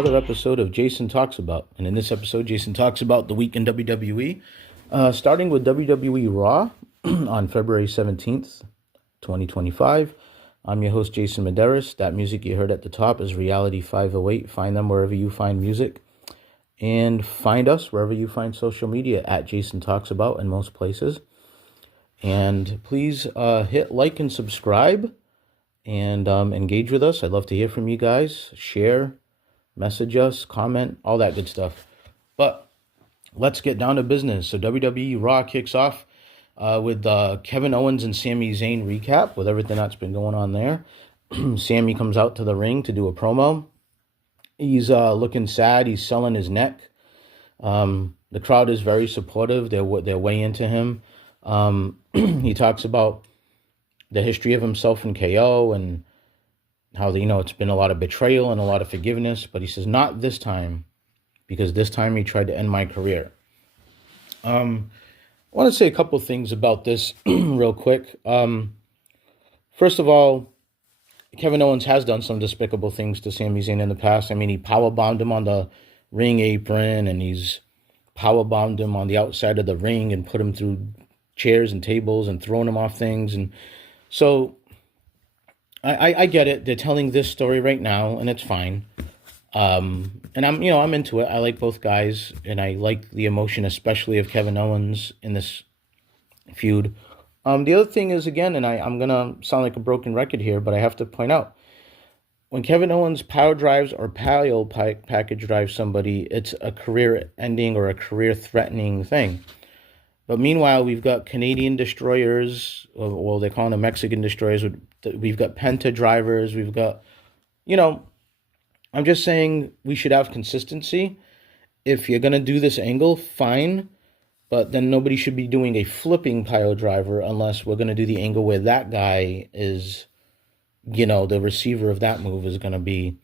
another episode of Jason Talks About. And in this episode, Jason talks about the week in WWE, starting with WWE Raw on February 17th, 2025. I'm your host, Jason Medeiros. That music you heard at the top is Reality 508. Find them wherever you find music. And find us wherever you find social media at Jason Talks About in most places. And please hit like and subscribe and engage with us. I'd love to hear from you guys. Share, message us, comment, all that good stuff. But let's get down to business. So WWE Raw kicks off with Kevin Owens and Sami Zayn recap with everything that's been going on there. Sami comes out to the ring to do a promo. He's looking sad. He's selling his neck. The crowd is very supportive. They're way into him. He talks about the history of himself in KO and how, it's been a lot of betrayal and a lot of forgiveness. But he says, not this time, because this time he tried to end my career. I want to say a couple things about this real quick. First of all, Kevin Owens has done some despicable things to Sami Zayn in the past. I mean, he powerbombed him on the ring apron, and he's powerbombed him on the outside of the ring and put him through chairs and tables and thrown him off things. And so I get it. They're telling this story right now, and it's fine. And I'm into it. I like both guys, and I like the emotion, especially of Kevin Owens in this feud. The other thing is, again, and I'm going to sound like a broken record here, but I have to point out, when Kevin Owens power drives or package drives somebody, it's a career-ending or a career-threatening thing. But meanwhile, we've got Canadian destroyers, well, they're calling them Mexican destroyers. We've got Penta drivers. We've got, I'm just saying we should have consistency. If you're going to do this angle, fine. But then nobody should be doing a flipping pile driver unless we're going to do the angle where that guy is, the receiver of that move is going to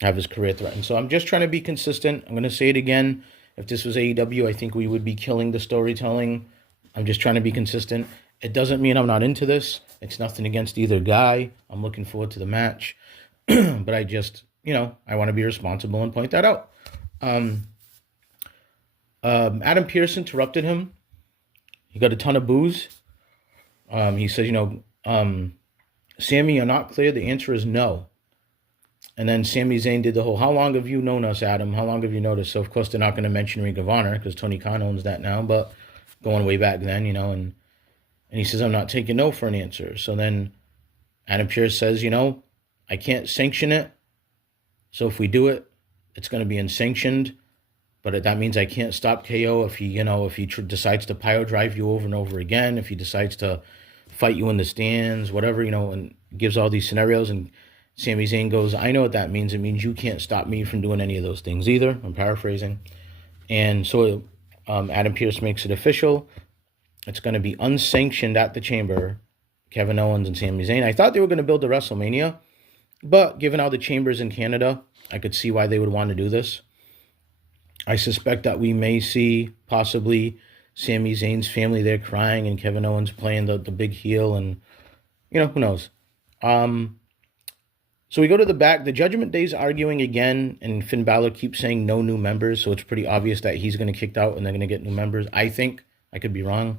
have his career threatened. So I'm just trying to be consistent. I'm going to say it again. If this was AEW, I think we would be killing the storytelling. I'm just trying to be consistent. It doesn't mean I'm not into this. It's nothing against either guy. I'm looking forward to the match. But I just, I want to be responsible and point that out. Adam Pearce interrupted him. He got a ton of boos. He says, Sami, you're not clear. The answer is no. And then Sami Zayn did the whole, how long have you known us, Adam? How long have you noticed? So, of course, they're not going to mention Ring of Honor because Tony Khan owns that now, but going way back then, and he says, I'm not taking no for an answer. So then Adam Pearce says, I can't sanction it. So if we do it, it's going to be unsanctioned. But that means I can't stop KO if he decides to pile drive you over and over again, if he decides to fight you in the stands, whatever, and gives all these scenarios. And Sami Zayn goes, I know what that means. It means you can't stop me from doing any of those things either. I'm paraphrasing. And so Adam Pearce makes it official. It's going to be unsanctioned at the Chamber, Kevin Owens and Sami Zayn. I thought they were going to build a WrestleMania, but given how the Chamber's in Canada, I could see why they would want to do this. I suspect that we may see possibly Sami Zayn's family there crying and Kevin Owens playing the big heel, and, who knows. So we go to the back. The Judgment Day's arguing again, and Finn Balor keeps saying no new members, so it's pretty obvious that he's going to get kicked out and they're going to get new members. I think. I could be wrong.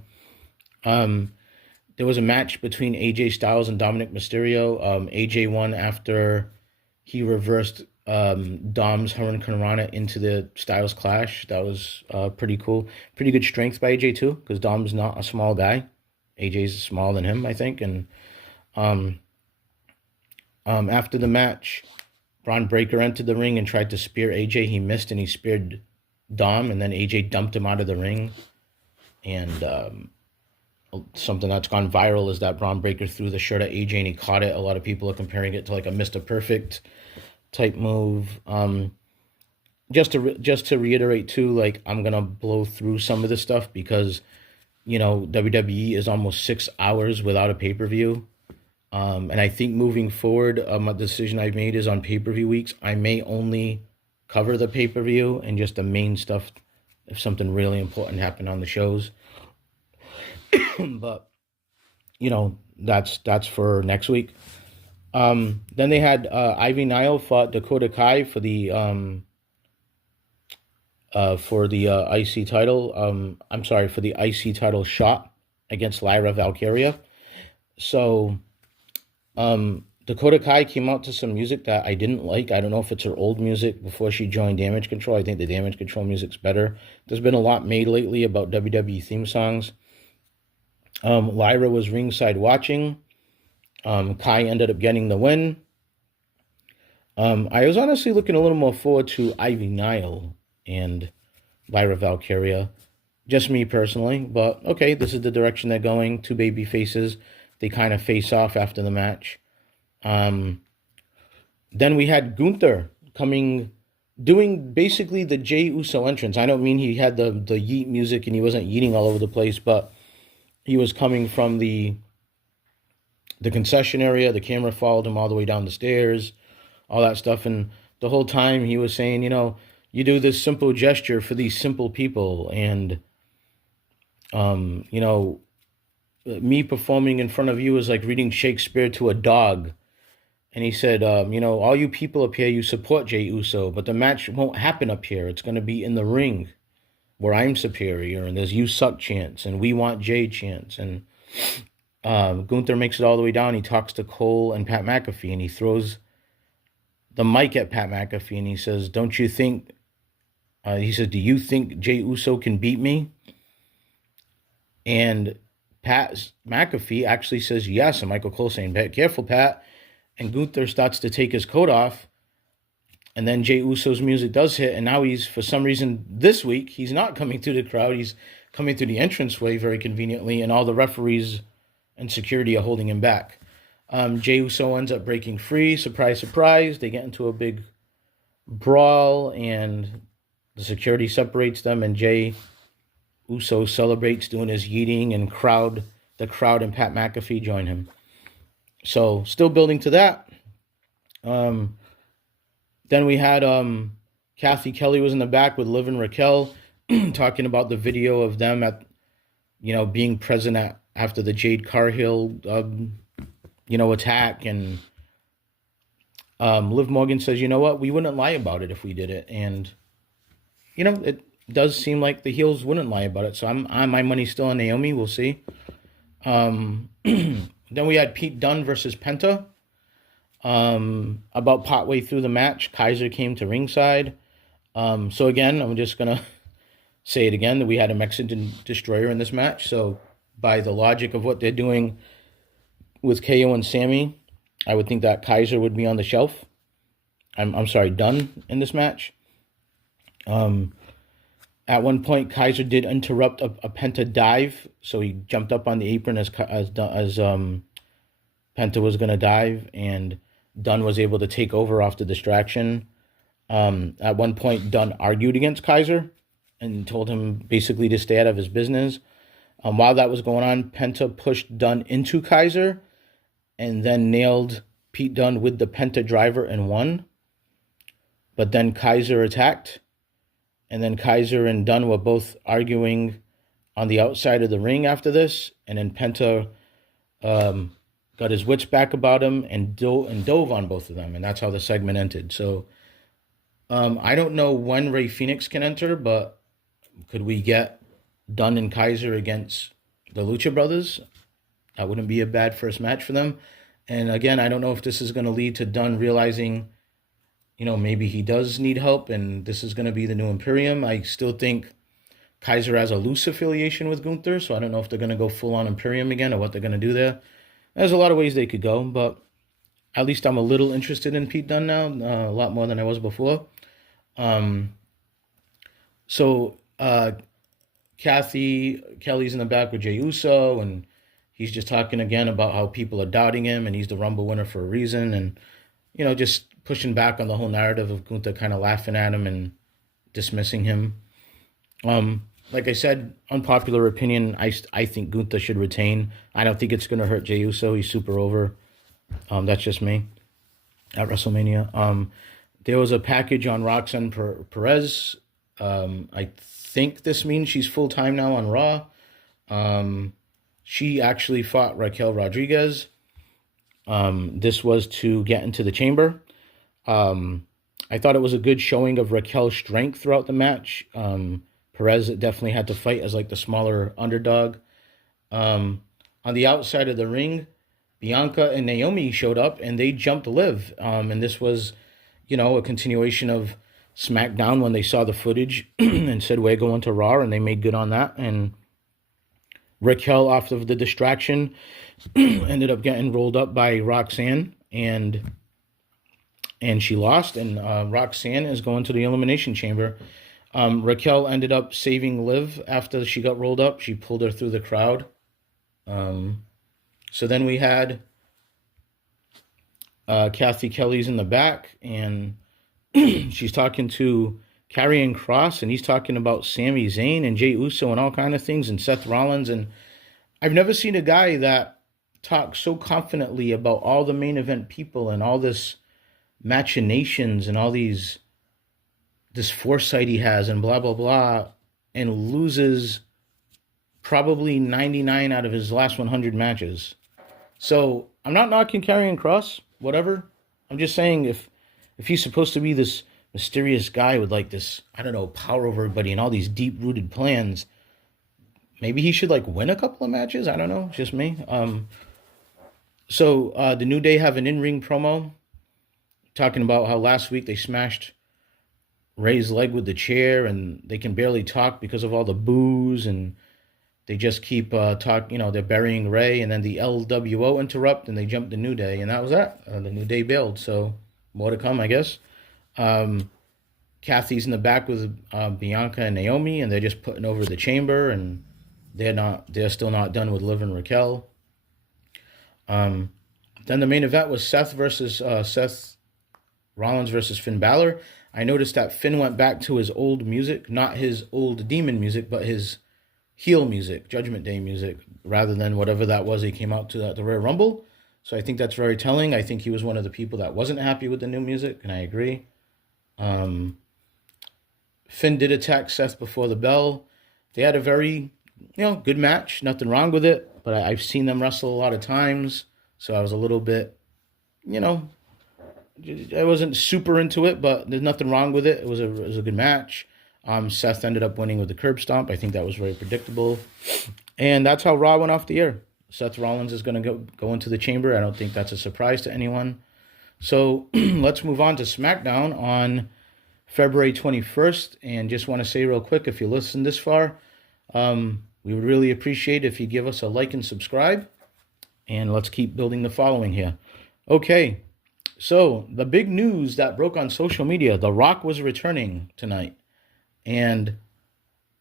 There was a match between AJ Styles and Dominic Mysterio. AJ won after he reversed Dom's Hurricane Rana into the Styles Clash. That was pretty cool. Pretty good strength by AJ too, because Dom's not a small guy. AJ's smaller than him, I think. And after the match, Braun Breaker entered the ring and tried to spear AJ. He missed and he speared Dom, and then AJ dumped him out of the ring. And something that's gone viral is that Braun Breaker threw the shirt at AJ and he caught it. A lot of people are comparing it to like a Mr. Perfect type move. Just to reiterate too, like, I'm gonna blow through some of this stuff because WWE is almost 6 hours without a pay-per-view. And I think moving forward, a decision I've made is on pay-per-view weeks, I may only cover the pay-per-view and just the main stuff if something really important happened on the shows. But, that's for next week. Then they had Ivy Nile fought Dakota Kai for the for the IC title. I'm sorry, for the IC title shot against Lyra Valkyria. So Dakota Kai came out to some music that I didn't like. I don't know if it's her old music before she joined Damage Control. I think the Damage Control music's better. There's been a lot made lately about WWE theme songs. Lyra was ringside watching. Kai ended up getting the win. I was honestly looking a little more forward to Ivy Nile and Lyra Valkyria. Just me personally, but okay, this is the direction they're going. Two baby faces. They kind of face off after the match. Then we had Gunther doing basically the Jey Uso entrance. I don't mean he had the yeet music and he wasn't yeeting all over the place, but he was coming from the concession area. The camera followed him all the way down the stairs, all that stuff. And the whole time he was saying, you do this simple gesture for these simple people. And, me performing in front of you is like reading Shakespeare to a dog. And he said, all you people up here, you support Jey Uso, but the match won't happen up here. It's going to be in the ring where I'm superior and there's you suck chants and we want Jay chants. And Gunther makes it all the way down. He talks to Cole and Pat McAfee and he throws the mic at Pat McAfee and he says, don't you think, he says, do you think Jey Uso can beat me? And Pat McAfee actually says yes. And Michael Cole saying, careful, Pat. And Gunther starts to take his coat off. And then Jey Uso's music does hit. And now he's, for some reason, this week, he's not coming through the crowd. He's coming through the entranceway very conveniently. And all the referees and security are holding him back. Jey Uso ends up breaking free. Surprise, surprise. They get into a big brawl. And the security separates them. And Jey Uso celebrates doing his yeeting. And the crowd and Pat McAfee join him. So, still building to that. Then we had Kathy Kelly was in the back with Liv and Raquel talking about the video of them at, being present after the Jade Cargill, attack. And Liv Morgan says, you know what, we wouldn't lie about it if we did it. And, it does seem like the heels wouldn't lie about it. So my money's still on Naomi. We'll see. Then we had Pete Dunne versus Penta. About partway through the match, Kaiser came to ringside. So again, I'm just going to say it again, that we had a Mexican destroyer in this match. So by the logic of what they're doing with KO and Sammy, I would think that Kaiser would be on the shelf. I'm sorry, Dunne in this match. At one point, Kaiser did interrupt a Penta dive, so he jumped up on the apron as Penta was going to dive, and Dunne was able to take over off the distraction. At one point, Dunne argued against Kaiser and told him basically to stay out of his business. While that was going on, Penta pushed Dunne into Kaiser and then nailed Pete Dunne with the Penta driver and won. But then Kaiser attacked. And then Kaiser and Dunne were both arguing on the outside of the ring after this. And then Penta got his wits back about him and dove on both of them. And that's how the segment ended. So I don't know when Rey Fenix can enter, but could we get Dunne and Kaiser against the Lucha Brothers? That wouldn't be a bad first match for them. And again, I don't know if this is going to lead to Dunne realizing, maybe he does need help and this is going to be the new Imperium. I still think Kaiser has a loose affiliation with Gunther, so I don't know if they're going to go full-on Imperium again or what they're going to do there. There's a lot of ways they could go, but at least I'm a little interested in Pete Dunne now, a lot more than I was before. Kathy Kelly's in the back with Jey Uso, and he's just talking again about how people are doubting him, and he's the Rumble winner for a reason, and, just pushing back on the whole narrative of Gunther kind of laughing at him and dismissing him. Like I said, unpopular opinion, I think Gunther should retain. I don't think it's going to hurt Jey Uso. He's super over. That's just me at WrestleMania. There was a package on Roxanne Perez. I think this means she's full-time now on Raw. She actually fought Raquel Rodriguez. This was to get into the chamber. I thought it was a good showing of Raquel's strength throughout the match. Perez definitely had to fight as like the smaller underdog. On the outside of the ring, Bianca and Naomi showed up and they jumped Liv. And this was, a continuation of Smackdown when they saw the footage and said, we're going to Raw, and they made good on that. And Raquel, off of the distraction, ended up getting rolled up by Roxanne, and she lost. And Roxanne is going to the Elimination Chamber. Raquel ended up saving Liv after she got rolled up. She pulled her through the crowd. So then we had Kathy Kelly's in the back, and she's talking to Karrion Kross, and he's talking about Sami Zayn and Jey Uso and all kind of things, and Seth Rollins. And I've never seen a guy that talks so confidently about all the main event people and all this machinations and all this foresight he has and blah, blah, blah, and loses probably 99 out of his last 100 matches. So I'm not knocking Karrion Kross, whatever. I'm just saying if he's supposed to be this mysterious guy with like this, I don't know, power over everybody and all these deep-rooted plans, maybe he should like win a couple of matches. I don't know, just me. So the New Day have an in-ring promo talking about how last week they smashed Ray's leg with the chair and they can barely talk because of all the boos, and they just keep talking, they're burying Ray, and then the LWO interrupt and they jump the New Day, and that was that. The New Day bailed, so more to come, I guess. Kathy's in the back with Bianca and Naomi, and they're just putting over the chamber, and they're still not done with Liv and Raquel. Then the main event was Seth Rollins versus Finn Balor. I noticed that Finn went back to his old music, not his old demon music, but his heel music, Judgment Day music, rather than whatever that was he came out to at the Royal Rumble. So I think that's very telling. I think he was one of the people that wasn't happy with the new music, and I agree. Finn did attack Seth before the bell. They had a very, good match. Nothing wrong with it, but I've seen them wrestle a lot of times, so I was a little bit, I wasn't super into it, but there's nothing wrong with it. It was a good match. Seth ended up winning with the curb stomp. I think that was very predictable. And that's how Raw went off the air. Seth Rollins is going to go into the chamber. I don't think that's a surprise to anyone. So let's move on to SmackDown on February 21st. And just want to say real quick, if you listen this far, we would really appreciate if you give us a like and subscribe. And let's keep building the following here. Okay, so the big news that broke on social media, The Rock was returning tonight. And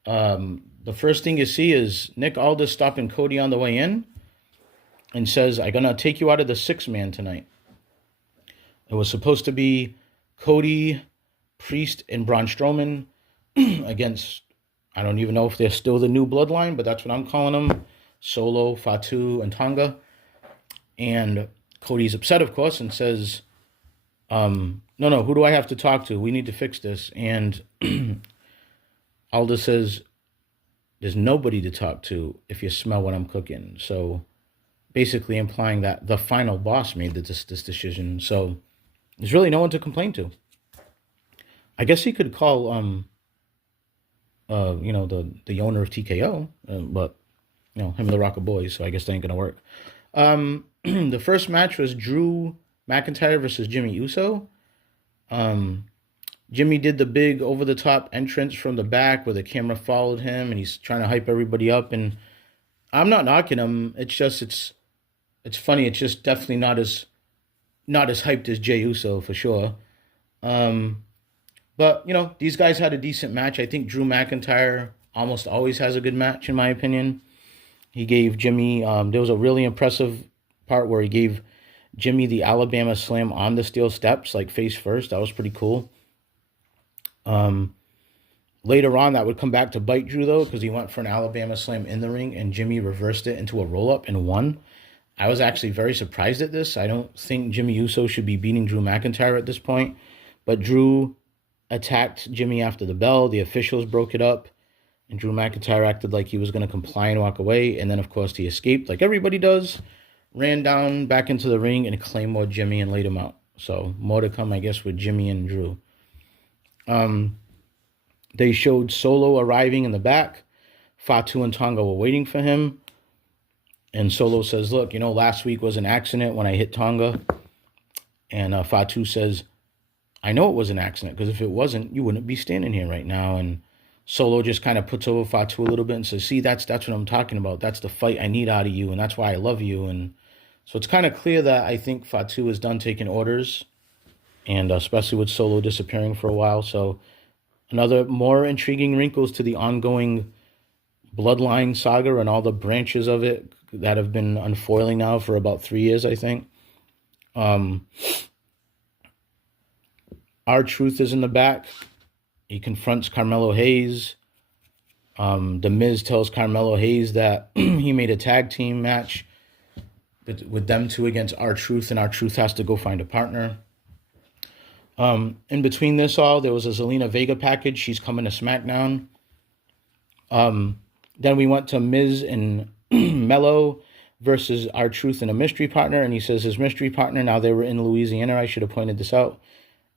the first thing you see is Nick Aldis stopping Cody on the way in and says, I'm going to take you out of the 6-man tonight. It was supposed to be Cody, Priest, and Braun Strowman against, I don't even know if they're still the new bloodline, but that's what I'm calling them, Solo, Fatu, and Tonga. And Cody's upset, of course, and says, no, who do I have to talk to? We need to fix this. And Aldis says, there's nobody to talk to if you smell what I'm cooking. So basically implying that the final boss made this decision. So there's really no one to complain to. I guess he could call, the owner of TKO, but, him and The Rock are boys, so I guess that ain't going to work. The first match was Drew McIntyre versus Jimmy Uso. Jimmy did the big over-the-top entrance from the back where the camera followed him, and he's trying to hype everybody up. And I'm not knocking him. It's just it's funny. It's just definitely not as hyped as Jey Uso for sure. But these guys had a decent match. I think Drew McIntyre almost always has a good match in my opinion. He gave Jimmy. There was a really impressive part where he gave Jimmy the Alabama Slam on the steel steps, like face first. That was pretty cool. Later on, that would come back to bite Drew, though, because he went for an Alabama Slam in the ring, and Jimmy reversed it into a roll-up and won. I was actually very surprised at this. I don't think Jimmy Uso should be beating Drew McIntyre at this point, but Drew attacked Jimmy after the bell. The officials broke it up, and Drew McIntyre acted like he was going to comply and walk away, and then, of course, he escaped like everybody does, ran down back into the ring, and claymore Jimmy and laid him out. So more to come, I guess, with Jimmy and Drew. They showed Solo arriving in the back. Fatu and Tonga were waiting for him. And Solo says, look, last week was an accident when I hit Tonga. And Fatu says, I know it was an accident, because if it wasn't, you wouldn't be standing here right now. And Solo just kind of puts over Fatu a little bit and says, see, that's what I'm talking about. That's the fight I need out of you, and that's why I love you. And so it's kind of clear that I think Fatu is done taking orders, and especially with Solo disappearing for a while. So another more intriguing wrinkles to the ongoing bloodline saga and all the branches of it that have been unfoiling now for about 3 years, I think. R-Truth is in the back. He confronts Carmelo Hayes. The Miz tells Carmelo Hayes that he made a tag team match with them two against R-Truth, and R-Truth has to go find a partner. In between this all, there was a Zelina Vega package. She's coming to SmackDown. Then we went to Miz and Mello versus R-Truth and a mystery partner, and he says his mystery partner, now they were in Louisiana, I should have pointed this out,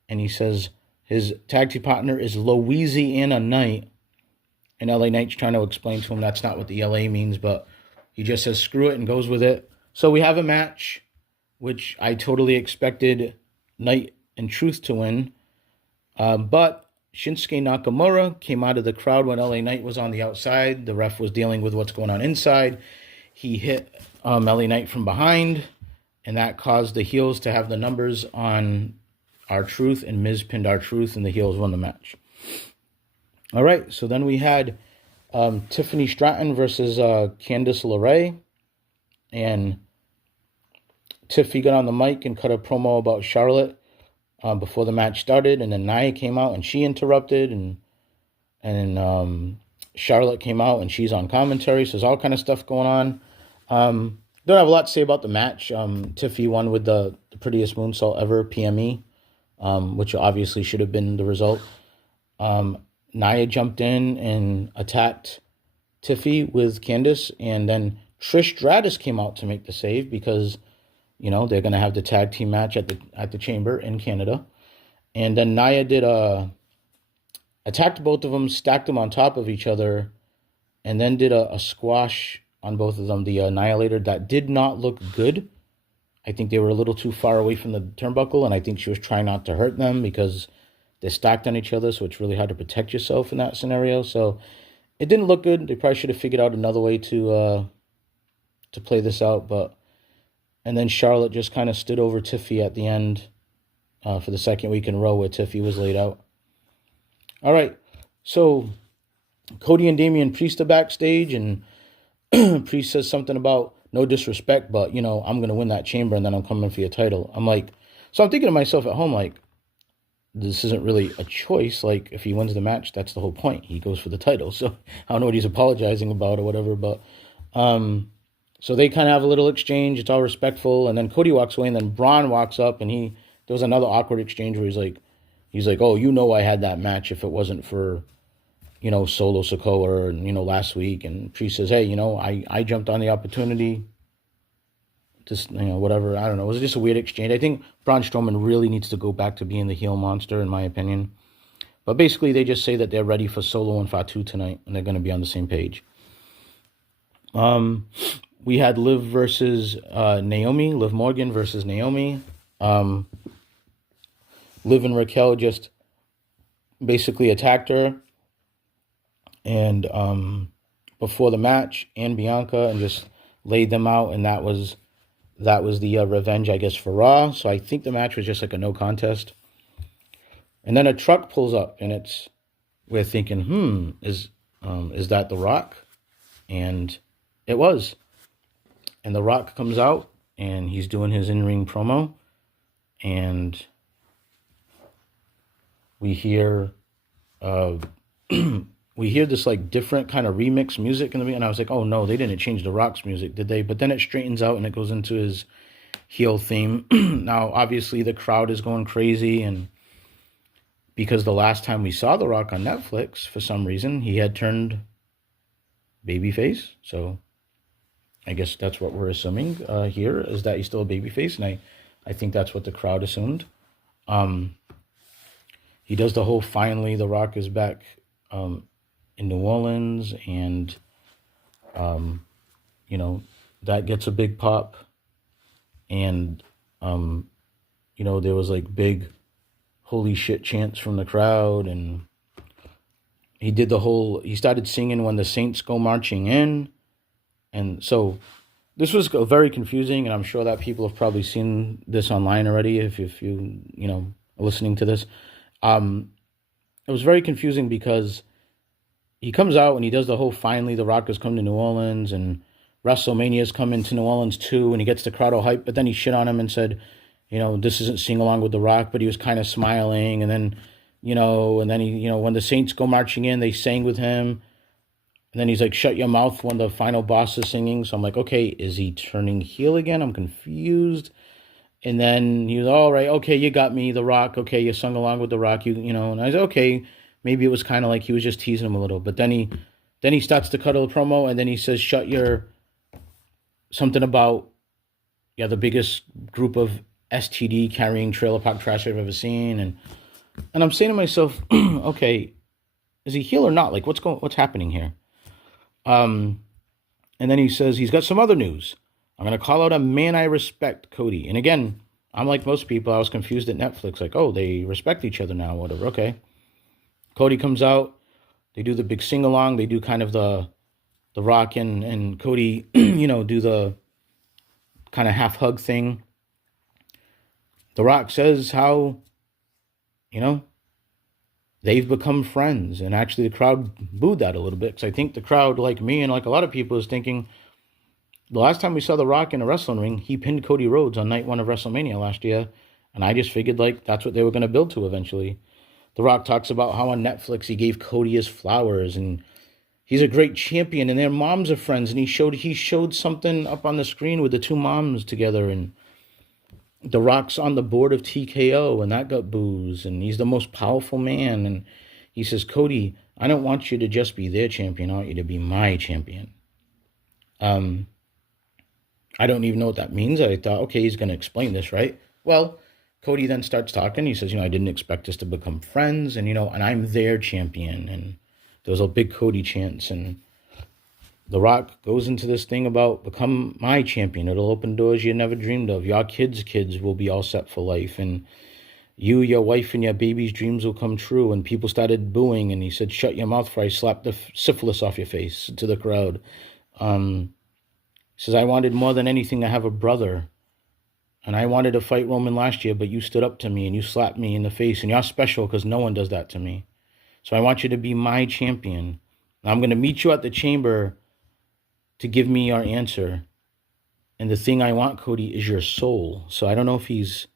and he says his tag team partner is Louisiana Knight, and LA Knight's trying to explain to him that's not what the LA means, but he just says screw it and goes with it. So we have a match, which I totally expected Knight and Truth to win, but Shinsuke Nakamura came out of the crowd when LA Knight was on the outside. The ref was dealing with what's going on inside. He hit LA Knight from behind, and that caused the heels to have the numbers on R-Truth, and Miz pinned R-Truth, and the heels won the match. All right, so then we had Tiffany Stratton versus Candice LeRae, and Tiffy got on the mic and cut a promo about Charlotte before the match started, and then Nia came out and she interrupted, and Charlotte came out and she's on commentary, so there's all kind of stuff going on. Don't have a lot to say about the match. Tiffy won with the prettiest moonsault ever, PME, which obviously should have been the result. Nia jumped in and attacked Tiffy with Candice, and then Trish Stratus came out to make the save because, they're going to have the tag team match at the Chamber in Canada. And then Nia attacked both of them, stacked them on top of each other, and then did a squash on both of them, the Annihilator, that did not look good. I think they were a little too far away from the turnbuckle, and I think she was trying not to hurt them because they're stacked on each other, so it's really hard to protect yourself in that scenario. So it didn't look good. They probably should have figured out another way to play this out, and then Charlotte just kind of stood over Tiffy at the end for the second week in a row where Tiffy was laid out. All right, so Cody and Damian Priest are backstage, and Priest says something about no disrespect, but, I'm going to win that Chamber, and then I'm coming for your title. I'm thinking to myself at home, this isn't really a choice. If he wins the match, that's the whole point. He goes for the title. So I don't know what he's apologizing about or whatever, but so they kind of have a little exchange. It's all respectful, and then Cody walks away, and then Braun walks up, and there was another awkward exchange where he's like, oh, I had that match if it wasn't for, Solo Sikoa and, last week. And Priest says, hey, I jumped on the opportunity. Just, whatever. I don't know. It was just a weird exchange. I think Braun Strowman really needs to go back to being the heel monster, in my opinion. But basically, they just say that they're ready for Solo and Fatu tonight, and they're going to be on the same page. We had Liv versus Naomi. Liv Morgan versus Naomi. Liv and Raquel just basically attacked her, and before the match, and Bianca, and just laid them out, and that was the revenge, I guess, for Raw. So I think the match was just like a no contest. And then a truck pulls up, and we're thinking, is that The Rock? And it was. And The Rock comes out, and he's doing his in-ring promo, and we hear this different kind of remix music in the beginning, and I was like, oh no, they didn't change The Rock's music, did they? But then it straightens out and it goes into his heel theme. Now, obviously, the crowd is going crazy, and because the last time we saw The Rock on Netflix, for some reason, he had turned babyface, so I guess that's what we're assuming here, is that he's still a babyface, and I think that's what the crowd assumed. he does the whole finally The Rock is back in New Orleans, and you know, that gets a big pop. And you know, there was like big holy shit chants from the crowd, and he started singing When the Saints Go Marching In. And so this was very confusing, and I'm sure that people have probably seen this online already if you know, are listening to this. It was very confusing because he comes out and he does the whole finally The Rock has come to New Orleans, and WrestleMania's coming to New Orleans too, and he gets the crowd all hyped, but then he shit on him and said, you know, this isn't Sing Along with The Rock, but he was kind of smiling, and then, you know, he, you know, when the Saints go marching in, they sang with him, and then he's like, shut your mouth when the final boss is singing. So I'm like, okay, is he turning heel again? I'm confused. And then he was, all right, okay, you got me, The Rock, okay, you sung along with The Rock, you know, and I said, okay, maybe it was kind of like he was just teasing him a little, but then he starts to cut a promo, and then he says, something about, yeah, the biggest group of STD carrying trailer park trash I've ever seen, and I'm saying to myself, okay, is he heel or not? Like, what's happening here? And then he says he's got some other news. I'm gonna call out a man I respect, Cody. And again, I'm like most people, I was confused at Netflix, like, oh, they respect each other now, whatever. Okay, Cody comes out. They do the big sing along. They do kind of the Rock and Cody, you know, do the kind of half hug thing. The Rock says how, you know, they've become friends. And actually the crowd booed that a little bit, because I think the crowd, like me and like a lot of people, is thinking the last time we saw The Rock in a wrestling ring, he pinned Cody Rhodes on night 1 of WrestleMania last year. And I just figured like that's what they were going to build to eventually. The Rock talks about how on Netflix he gave Cody his flowers, and he's a great champion, and their moms are friends. And he showed something up on the screen with the two moms together, and The Rock's on the board of TKO, and that got boos, and he's the most powerful man. And he says, Cody, I don't want you to just be their champion. I want you to be my champion. I don't even know what that means. I thought, okay, he's going to explain this, right? Well, Cody then starts talking. He says, you know, I didn't expect us to become friends, and, you know, and I'm their champion. And there was a big Cody chants, and The Rock goes into this thing about become my champion. It'll open doors you never dreamed of. Your kids' will be all set for life. And you, your wife, and your baby's dreams will come true. And people started booing. And he said, shut your mouth before I slap the syphilis off your face, to the crowd. He says, I wanted more than anything to have a brother. And I wanted to fight Roman last year, but you stood up to me and you slapped me in the face. And you're special because no one does that to me. So I want you to be my champion. And I'm going to meet you at the chamber to give me your answer. And the thing I want, Cody, is your soul. So I don't know if he's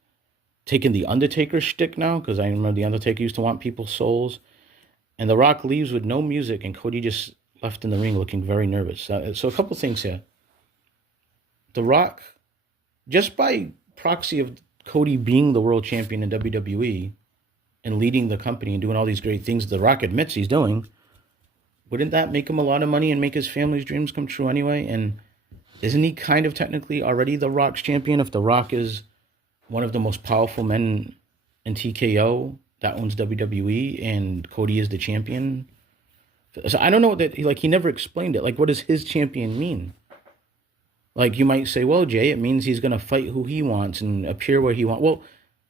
taking the Undertaker shtick now, because I remember the Undertaker used to want people's souls. And The Rock leaves with no music, and Cody just left in the ring looking very nervous. So a couple things here. The Rock, just by proxy of Cody being the world champion in WWE and leading the company and doing all these great things The Rock admits he's doing, wouldn't that make him a lot of money and make his family's dreams come true anyway? And isn't he kind of technically already The Rock's champion if The Rock is one of the most powerful men in TKO that owns WWE and Cody is the champion? So I don't know that, like, he never explained it. Like, what does his champion mean? Like, you might say, well, Jay, it means he's going to fight who he wants and appear where he wants.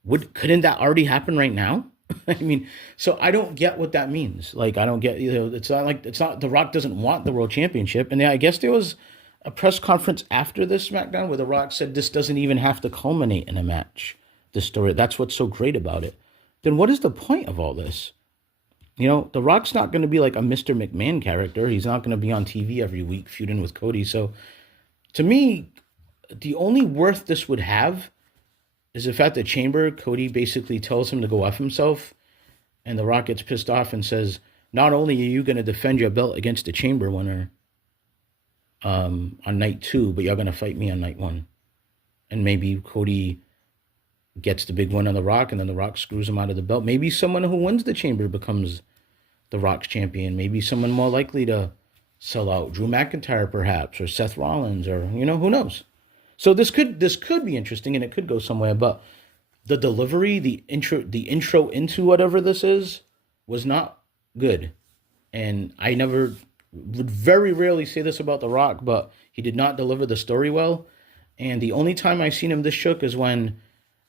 Well, couldn't that already happen right now? I mean, so I don't get what that means. Like, I don't get, you know, it's not, The Rock doesn't want the world championship. And I guess there was a press conference after this Smackdown where The Rock said this doesn't even have to culminate in a match, this story. That's what's so great about it. Then what is the point of all this? You know, The Rock's not going to be like a Mr. McMahon character. He's not going to be on TV every week feuding with Cody. So to me, the only worth this would have is if at the chamber, Cody basically tells him to go F himself, and The Rock gets pissed off and says, not only are you going to defend your belt against the chamber winner on night 2, but you're going to fight me on night 1. And maybe Cody gets the big win on The Rock, and then The Rock screws him out of the belt. Maybe someone who wins the chamber becomes The Rock's champion. Maybe someone more likely to sell out, Drew McIntyre perhaps, or Seth Rollins, or, you know, who knows? So this could be interesting, and it could go somewhere, but the delivery, the intro into whatever this is was not good. And I never would very rarely say this about The Rock, but he did not deliver the story well. And the only time I seen him this shook is when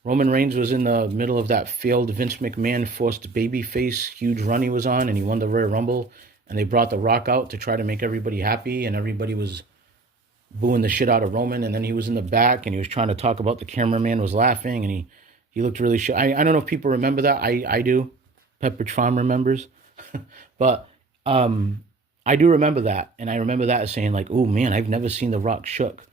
Roman Reigns was in the middle of that failed Vince McMahon forced babyface huge run he was on, and he won the Royal Rumble, and they brought The Rock out to try to make everybody happy, and everybody was booing the shit out of Roman, and then he was in the back and he was trying to talk about the cameraman was laughing, and he looked really shit. I don't know if people remember that. I do. Pepperidge Farm remembers, but I do remember that, and I remember that as saying like, oh man, I've never seen The Rock shook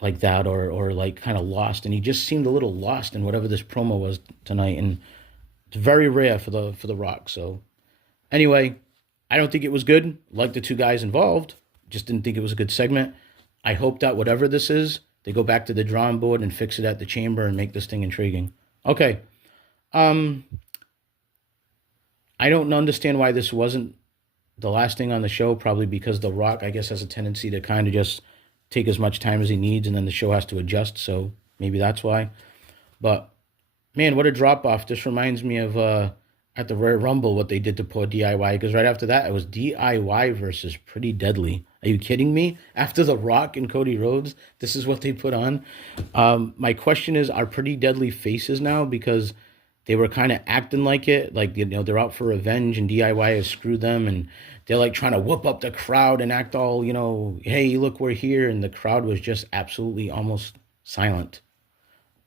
like that, or like kind of lost, and he just seemed a little lost in whatever this promo was tonight, and it's very rare for the Rock. So anyway, I don't think it was good. Like the two guys involved, just didn't think it was a good segment. I hope that whatever this is, they go back to the drawing board and fix it at the chamber and make this thing intriguing. Okay. I don't understand why this wasn't the last thing on the show, probably because The Rock, I guess, has a tendency to kind of just take as much time as he needs, and then the show has to adjust, so maybe that's why. But, man, what a drop-off. This reminds me of at the Royal Rumble what they did to poor DIY, because right after that, it was DIY versus Pretty Deadly. Are you kidding me? After The Rock and Cody Rhodes, this is what they put on? My question is, are Pretty Deadly faces now? Because they were kind of acting like it, like, you know, they're out for revenge and DIY has screwed them, and they're like trying to whoop up the crowd and act all, you know, hey, look, we're here. And the crowd was just absolutely almost silent.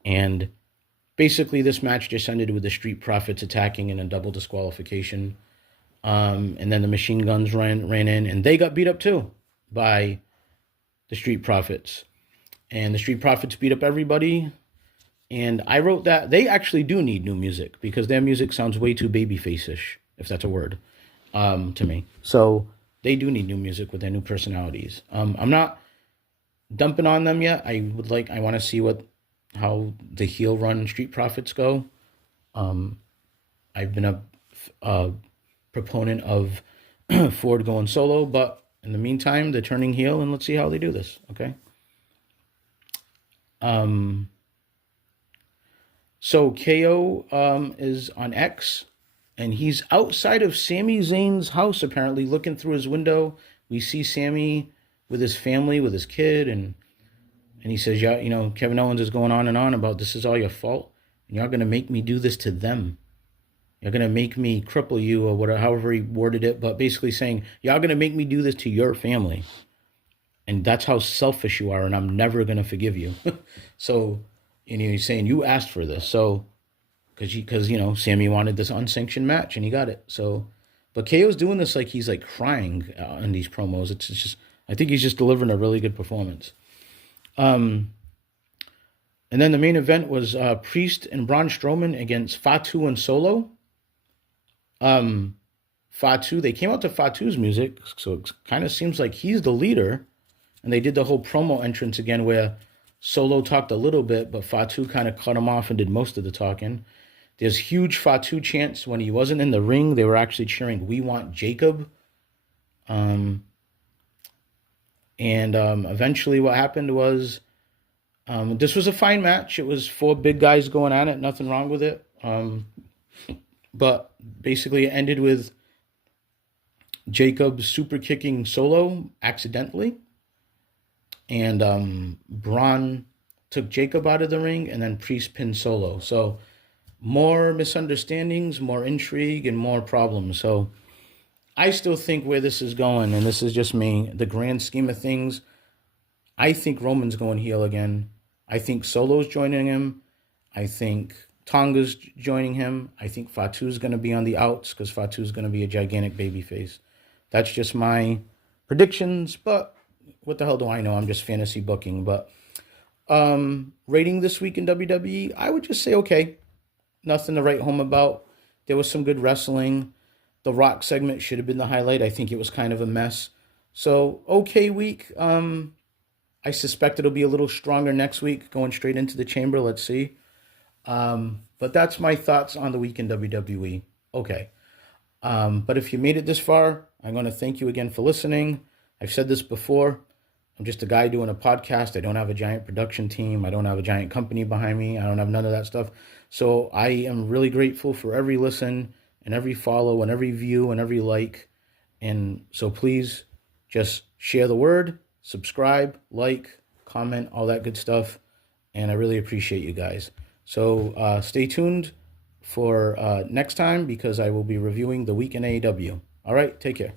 And basically this match just ended with the Street Profits attacking in a double disqualification. And then the Machine Guns ran in, and they got beat up too by the Street Profits. And the Street Profits beat up everybody. And I wrote that they actually do need new music, because their music sounds way too babyface-ish, if that's a word, to me. So they do need new music with their new personalities. I'm not dumping on them yet. I want to see how the heel run Street Profits go. I've been a proponent of Ford going solo, but in the meantime, they're turning heel, and let's see how they do this. Okay. So KO is on X, and he's outside of Sami Zayn's house, apparently, looking through his window. We see Sami with his family, with his kid, and he says, yeah, you know, Kevin Owens is going on and on about this is all your fault, and you're going to make me do this to them. You're going to make me cripple you, or whatever, however he worded it, but basically saying, y'all going to make me do this to your family. And that's how selfish you are, and I'm never going to forgive you. So, and he's saying, you asked for this. So, because you know, Sami wanted this unsanctioned match, and he got it. So, but KO's doing this like he's like crying in these promos. It's just, I think he's just delivering a really good performance. And then the main event was Priest and Braun Strowman against Fatu and Solo. Fatu, they came out to Fatu's music, so it kind of seems like he's the leader. And they did the whole promo entrance again where Solo talked a little bit, but Fatu kind of cut him off and did most of the talking. There's huge Fatu chants when he wasn't in the ring. They were actually cheering, "We want Jacob." Eventually what happened was, this was a fine match. It was 4 big guys going at it. Nothing wrong with it. But basically it ended with Jacob super kicking Solo accidentally. And Braun took Jacob out of the ring, and then Priest pinned Solo. So more misunderstandings, more intrigue, and more problems. So I still think where this is going, and this is just me, the grand scheme of things, I think Roman's going heel again. I think Solo's joining him. I think Tonga's joining him. I think Fatu's going to be on the outs, because Fatu's going to be a gigantic babyface. That's just my predictions, but what the hell do I know? I'm just fantasy booking. But rating this week in WWE, I would just say okay. Nothing to write home about. There was some good wrestling. The Rock segment should have been the highlight. I think it was kind of a mess. So, okay week. I suspect it'll be a little stronger next week, going straight into the chamber. Let's see. But that's my thoughts on the week in WWE. Okay. But if you made it this far, I'm going to thank you again for listening. I've said this before. I'm just a guy doing a podcast. I don't have a giant production team. I don't have a giant company behind me. I don't have none of that stuff. So I am really grateful for every listen and every follow and every view and every like. And so please just share the word, subscribe, like, comment, all that good stuff. And I really appreciate you guys. So stay tuned for next time, because I will be reviewing the week in AEW. All right, take care.